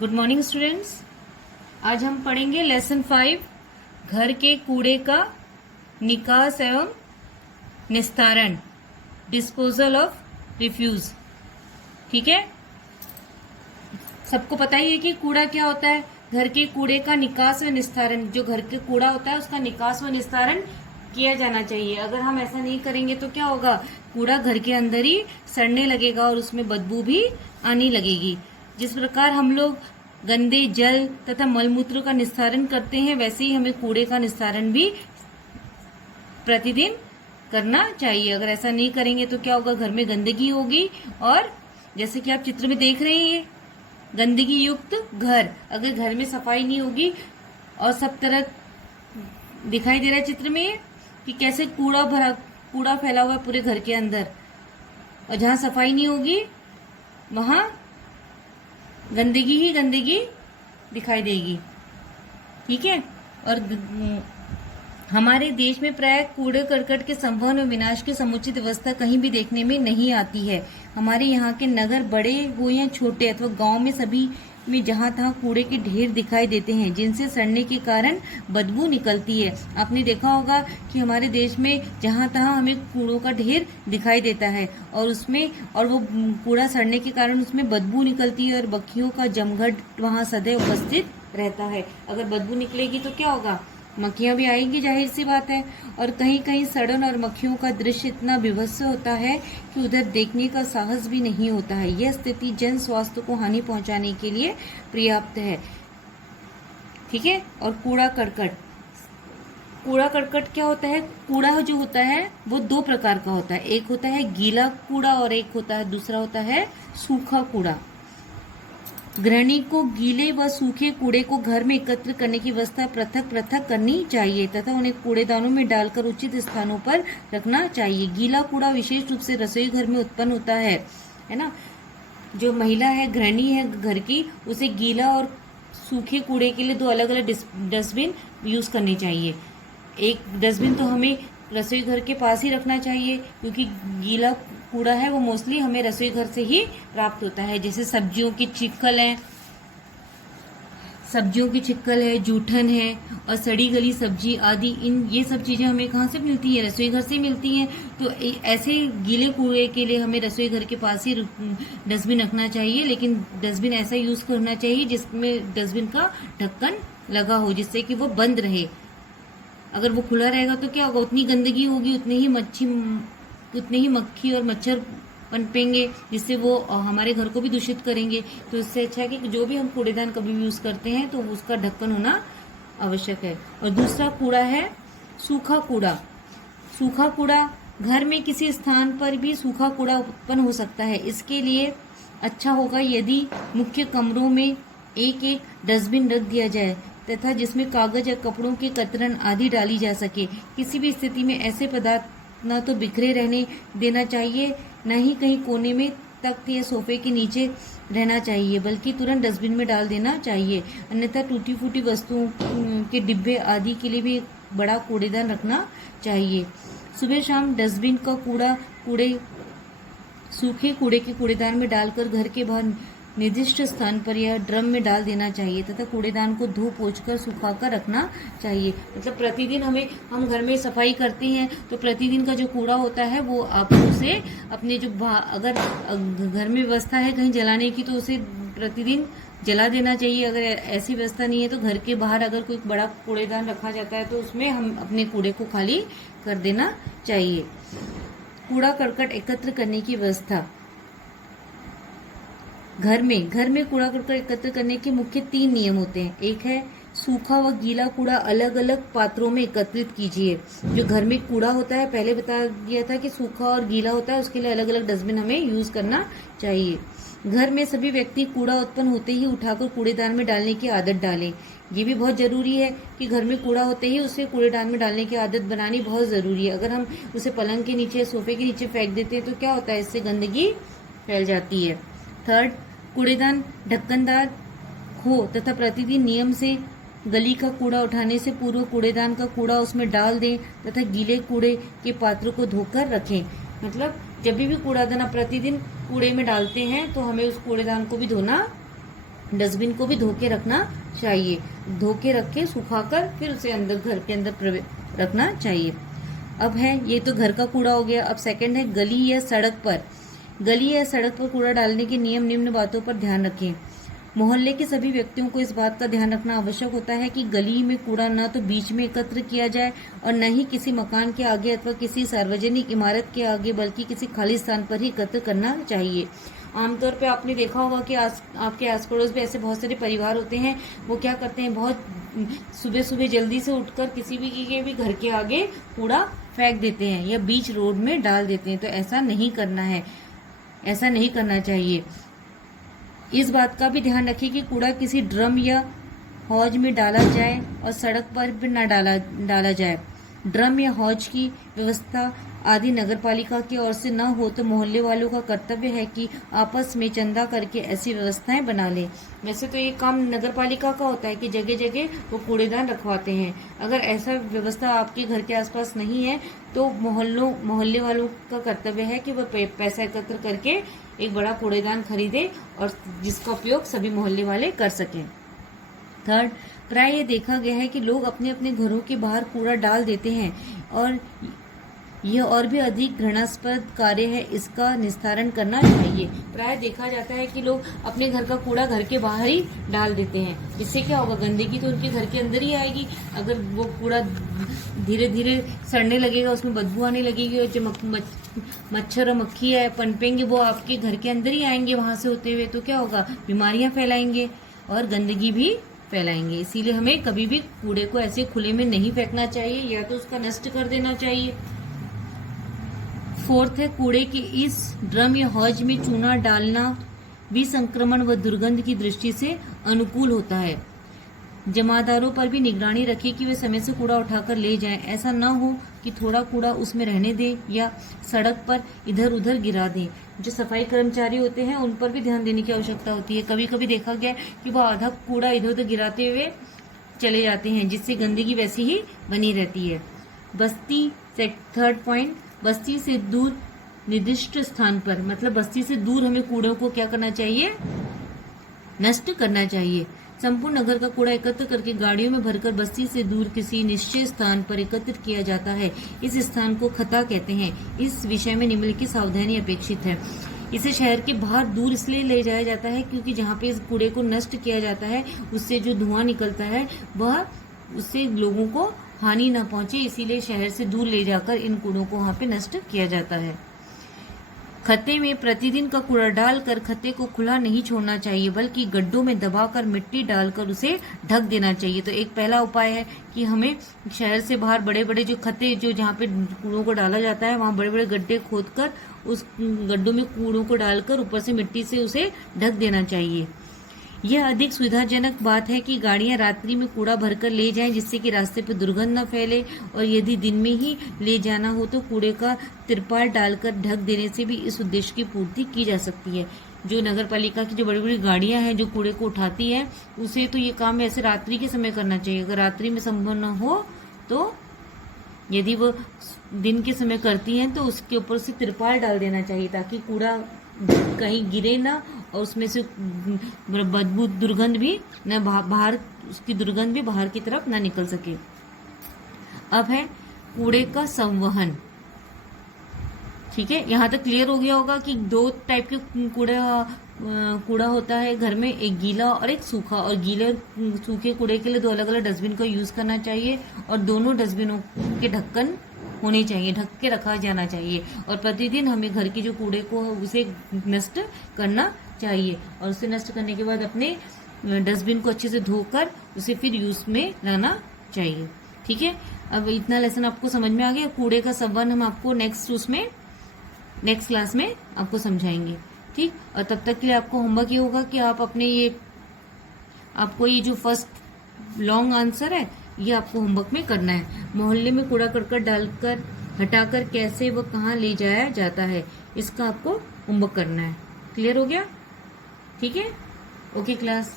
Good morning students. आज हम पढ़ेंगे लेसन 5 घर के कूड़े का निकास एवं निस्तारण, डिस्पोजल ऑफ रिफ्यूज। ठीक है, सबको पता ही है कि कूड़ा क्या होता है। घर के कूड़े का निकास व निस्तारण, जो घर के कूड़ा होता है उसका निकास व निस्तारण किया जाना चाहिए। अगर हम ऐसा नहीं करेंगे तो क्या होगा, कूड़ा घर के अंदर ही सड़ने लगेगा और उसमें बदबू भी आने लगेगी। जिस प्रकार हम लोग गंदे जल तथा मलमूत्र का निस्तारण करते हैं, वैसे ही हमें कूड़े का निस्तारण भी प्रतिदिन करना चाहिए। अगर ऐसा नहीं करेंगे तो क्या होगा, घर में गंदगी होगी और जैसे कि आप चित्र में देख रहे हैं, गंदगी युक्त घर, अगर घर में सफाई नहीं होगी और सब तरह दिखाई दे रहा है चित्र में कि कैसे कूड़ा फैला हुआ है पूरे घर के अंदर, और जहां सफाई नहीं होगी वहां गंदगी ही गंदगी दिखाई देगी। ठीक है, और हमारे देश में प्राय कूड़े करकट के संवहन और विनाश की समुचित व्यवस्था कहीं भी देखने में नहीं आती है। हमारे यहाँ के नगर बड़े हो या छोटे अथवा गांव में, सभी में जहाँ तहाँ कूड़े के ढेर दिखाई देते हैं, जिनसे सड़ने के कारण बदबू निकलती है। आपने देखा होगा कि हमारे देश में जहाँ तहाँ हमें कूड़ों का ढेर दिखाई देता है और वो कूड़ा सड़ने के कारण उसमें बदबू निकलती है और मक्खियों का जमघट वहाँ सदैव उपस्थित रहता है। अगर बदबू निकलेगी तो क्या होगा, मक्खियां भी आएंगी, जाहिर सी बात है। और कहीं कहीं सड़न और मक्खियों का दृश्य इतना विभत्स होता है कि उधर देखने का साहस भी नहीं होता है। यह स्थिति जन स्वास्थ्य को हानि पहुंचाने के लिए पर्याप्त है। ठीक है, और कूड़ा करकट क्या होता है, कूड़ा जो होता है वो दो प्रकार का होता है। एक होता है गीला कूड़ा और एक होता है, दूसरा होता है सूखा कूड़ा। गृहिणी को गीले व सूखे कूड़े को घर में एकत्र करने की व्यवस्था पृथक पृथक करनी चाहिए तथा उन्हें कूड़ेदानों में डालकर उचित स्थानों पर रखना चाहिए। गीला कूड़ा विशेष रूप से रसोई घर में उत्पन्न होता है ना। जो महिला है, गृहिणी है घर की, उसे गीला और सूखे कूड़े के लिए दो अलग अलग डस्टबिन यूज करने चाहिए। एक डस्टबिन तो हमें रसोई घर के पास ही रखना चाहिए, क्योंकि गीला कूड़ा है वो मोस्टली हमें रसोई घर से ही प्राप्त होता है। जैसे सब्जियों की छिक्कल है, जूठन है और सड़ी गली सब्जी आदि, ये सब चीजें हमें कहाँ से मिलती है, रसोई घर से मिलती हैं। तो ऐसे गीले कूड़े के लिए हमें रसोई घर के पास ही डस्टबिन रखना चाहिए, लेकिन डस्टबिन ऐसा यूज करना चाहिए जिसमें डस्टबिन का ढक्कन लगा हो, जिससे कि वो बंद रहे। अगर वो खुला रहेगा तो क्या होगा, उतनी गंदगी होगी, उतने ही मक्खी और मच्छर पनपेंगे, जिससे वो हमारे घर को भी दूषित करेंगे। तो इससे अच्छा है कि जो भी हम कूड़ेदान कभी भी यूज करते हैं तो उसका ढक्कन होना आवश्यक है। और दूसरा कूड़ा है सूखा कूड़ा। घर में किसी स्थान पर भी सूखा कूड़ा उत्पन्न हो सकता है। इसके लिए अच्छा होगा यदि मुख्य कमरों में एक एक डस्टबिन रख दिया जाए तथा जिसमें कागज या कपड़ों की कतरन आदि डाली जा सके। किसी भी स्थिति में ऐसे पदार्थ न तो बिखरे रहने देना चाहिए, न ही कहीं कोने में तख्त या सोफे के नीचे रहना चाहिए, बल्कि तुरंत डस्टबिन में डाल देना चाहिए। अन्यथा टूटी फूटी वस्तुओं के डिब्बे आदि के लिए भी एक बड़ा कूड़ेदान रखना चाहिए। सुबह शाम डस्टबिन का सूखे कूड़े के कूड़ेदान में डालकर घर के बाहर निर्दिष्ट स्थान पर या ड्रम में डाल देना चाहिए तथा कूड़ेदान को धो पोंछ कर सुखा कर रखना चाहिए। मतलब प्रतिदिन हम घर में सफाई करते हैं तो प्रतिदिन का जो कूड़ा होता है वो आप उसे अपने अगर घर में व्यवस्था है कहीं जलाने की तो उसे प्रतिदिन जला देना चाहिए। अगर ऐसी व्यवस्था नहीं है तो घर के बाहर अगर कोई बड़ा कूड़ेदान रखा जाता है तो उसमें हम अपने कूड़े को खाली कर देना चाहिए। कूड़ा करकट एकत्र करने की व्यवस्था। घर में कूड़ा करकट एकत्र करने के मुख्य 3 नियम होते हैं। एक है सूखा व गीला कूड़ा अलग अलग पात्रों में एकत्रित कीजिए। जो घर में कूड़ा होता है, पहले बता दिया था कि सूखा और गीला होता है, उसके लिए अलग अलग डस्टबिन हमें यूज करना चाहिए। घर में सभी व्यक्ति कूड़ा उत्पन्न होते ही उठाकर कूड़ेदान में डालने की आदत डालें। ये भी बहुत जरूरी है कि घर में कूड़ा होते ही उसे कूड़ेदान में डालने की आदत बनानी बहुत जरूरी है। अगर हम उसे पलंग के नीचे, सोफे के नीचे फेंक देते हैं तो क्या होता है, इससे गंदगी फैल जाती है। थर्ड, कूड़ेदान ढक्कनदार हो तथा प्रतिदिन नियम से गली का कूड़ा उठाने से पूर्व कूड़ेदान का कूड़ा उसमें डाल दें तथा गीले कूड़े के पात्र को धोकर रखें। मतलब जब भी कूड़ादान आप प्रतिदिन कूड़े में डालते हैं तो हमें उस कूड़ेदान को भी धोना डस्टबिन को भी धो के रखना चाहिए, धो के रख के सुखाकर फिर उसे अंदर घर के अंदर रखना चाहिए। अब है ये तो घर का कूड़ा हो गया। अब सेकंड है गली या सड़क पर। गली या सड़क पर कूड़ा डालने के नियम निम्न बातों पर ध्यान रखें। मोहल्ले के सभी व्यक्तियों को इस बात का ध्यान रखना आवश्यक होता है कि गली में कूड़ा न तो बीच में एकत्र किया जाए और न ही किसी मकान के आगे अथवा किसी सार्वजनिक इमारत के आगे, बल्कि किसी खाली स्थान पर ही एकत्र करना चाहिए। आमतौर पे आपने देखा होगा कि आपके आस पड़ोस में ऐसे बहुत सारे परिवार होते हैं, वो क्या करते हैं, बहुत सुबह सुबह जल्दी से उठकर किसी के भी घर के आगे कूड़ा फेंक देते हैं या बीच रोड में डाल देते हैं। तो ऐसा नहीं करना है, ऐसा नहीं करना चाहिए। इस बात का भी ध्यान रखिए कि कूड़ा किसी ड्रम या हौज में डाला जाए और सड़क पर भी न डाला जाए। ड्रम या हौज की व्यवस्था आदि नगरपालिका की ओर से न हो तो मोहल्ले वालों का कर्तव्य है कि आपस में चंदा करके ऐसी व्यवस्थाएं बना लें। वैसे तो ये काम नगरपालिका का होता है कि जगह जगह वो कूड़ेदान रखवाते हैं। अगर ऐसा व्यवस्था आपके घर के आसपास नहीं है तो मोहल्ले वालों का कर्तव्य है कि वह पैसा एकत्र करके एक बड़ा कूड़ेदान खरीदे और जिसका उपयोग सभी मोहल्ले वाले कर सकें। थर्ड, प्राय ये देखा गया है कि लोग अपने अपने घरों के बाहर कूड़ा डाल देते हैं और यह और भी अधिक घृणास्पद कार्य है, इसका निस्तारण करना चाहिए। प्राय देखा जाता है कि लोग अपने घर का कूड़ा घर के बाहर ही डाल देते हैं, जिससे क्या होगा, गंदगी तो उनके घर के अंदर ही आएगी। अगर वो कूड़ा धीरे धीरे सड़ने लगेगा, उसमें बदबू आने लगेगी और जो मच्छर और मक्खी है पनपेंगे वो आपके घर के अंदर ही आएंगे वहां से होते हुए, तो क्या होगा, बीमारियां फैलाएंगे और गंदगी भी फैलाएंगे। इसीलिए हमें कभी भी कूड़े को ऐसे खुले में नहीं फेंकना चाहिए, या तो उसका नष्ट कर देना चाहिए। फोर्थ है, कूड़े के इस ड्रम या हौज में चूना डालना विसंक्रमण व दुर्गंध की दृष्टि से अनुकूल होता है। जमादारों पर भी निगरानी रखें कि वे समय से कूड़ा उठाकर ले जाएं। ऐसा न हो कि थोड़ा कूड़ा उसमें रहने दें या सड़क पर इधर उधर गिरा दें। जो सफाई कर्मचारी होते हैं उन पर भी ध्यान देने की आवश्यकता होती है। कभी कभी देखा गया कि वो आधा कूड़ा इधर उधर गिराते हुए चले जाते हैं, जिससे गंदगी वैसी ही बनी रहती है। बस्ती से थर्ड पॉइंट, बस्ती से दूर निर्दिष्ट स्थान पर, मतलब बस्ती से दूर हमें कूड़ों को क्या करना चाहिए, नष्ट करना चाहिए। संपूर्ण नगर का कूड़ा एकत्र करके गाड़ियों में भरकर बस्ती से दूर किसी निश्चित स्थान पर एकत्रित किया जाता है। इस स्थान को खता कहते हैं। इस विषय में निम्नलिखित सावधानी अपेक्षित है। इसे शहर के बाहर दूर इसलिए ले जाया जाता है क्योंकि जहाँ पे इस कूड़े को नष्ट किया जाता है उससे जो धुआं निकलता है वह उससे लोगों को हानि न पहुंचे, इसीलिए शहर से दूर ले जाकर इन कूड़ों को वहाँ पे नष्ट किया जाता है। खत्ते में प्रतिदिन का कूड़ा डालकर खत्ते को खुला नहीं छोड़ना चाहिए, बल्कि गड्ढों में दबाकर मिट्टी डालकर उसे ढक देना चाहिए। तो एक पहला उपाय है कि हमें शहर से बाहर बड़े बड़े जो खत्ते जो जहाँ पे कूड़ों को डाला जाता है वहाँ बड़े बड़े गड्ढे खोदकर उस गड्ढों में कूड़ों को डालकर ऊपर से मिट्टी से उसे ढक देना चाहिए। यह अधिक सुविधाजनक बात है कि गाड़ियां रात्रि में कूड़ा भरकर ले जाएं, जिससे कि रास्ते पर दुर्गंध न फैले, और यदि दिन में ही ले जाना हो तो कूड़े का तिरपाल डालकर ढक देने से भी इस उद्देश्य की पूर्ति की जा सकती है। जो नगर पालिका की जो बड़ी बड़ी गाड़ियां हैं जो कूड़े को उठाती हैं, उसे तो ये काम ऐसे रात्रि के समय करना चाहिए। अगर रात्रि में संभव न हो तो यदि वो दिन के समय करती हैं तो उसके ऊपर से तिरपाल डाल देना चाहिए, ताकि कूड़ा कहीं गिरे ना और उसमें से बदबू दुर्गंध भी न बाहर, उसकी दुर्गंध भी बाहर की तरफ ना निकल सके। अब है कूड़े का संवहन। ठीक है, यहाँ तक क्लियर हो गया होगा कि दो टाइप के कूड़ा होता है घर में, एक गीला और एक सूखा। और गीले सूखे कूड़े के लिए दो अलग अलग डस्टबिन का यूज करना चाहिए और दोनों डस्टबिनों के ढक्कन होने चाहिए, ढक के रखा जाना चाहिए। और प्रतिदिन हमें घर के जो कूड़े को उसे नष्ट करना चाहिए और उसे नष्ट करने के बाद अपने डस्टबिन को अच्छे से धोकर उसे फिर यूज में लाना चाहिए। ठीक है, अब इतना लेसन आपको समझ में आ गया। कूड़े का संवहन हम आपको नेक्स्ट क्लास में आपको समझाएंगे। ठीक, और तब तक के लिए आपको होमवर्क ये होगा कि आप अपने आपको ये जो फर्स्ट लॉन्ग आंसर है ये आपको होमवर्क में करना है। मोहल्ले में कूड़ा करकट डालकर हटाकर कैसे व कहाँ ले जाया जाता है, इसका आपको होमवर्क करना है। क्लियर हो गया? ठीक है, ओके क्लास।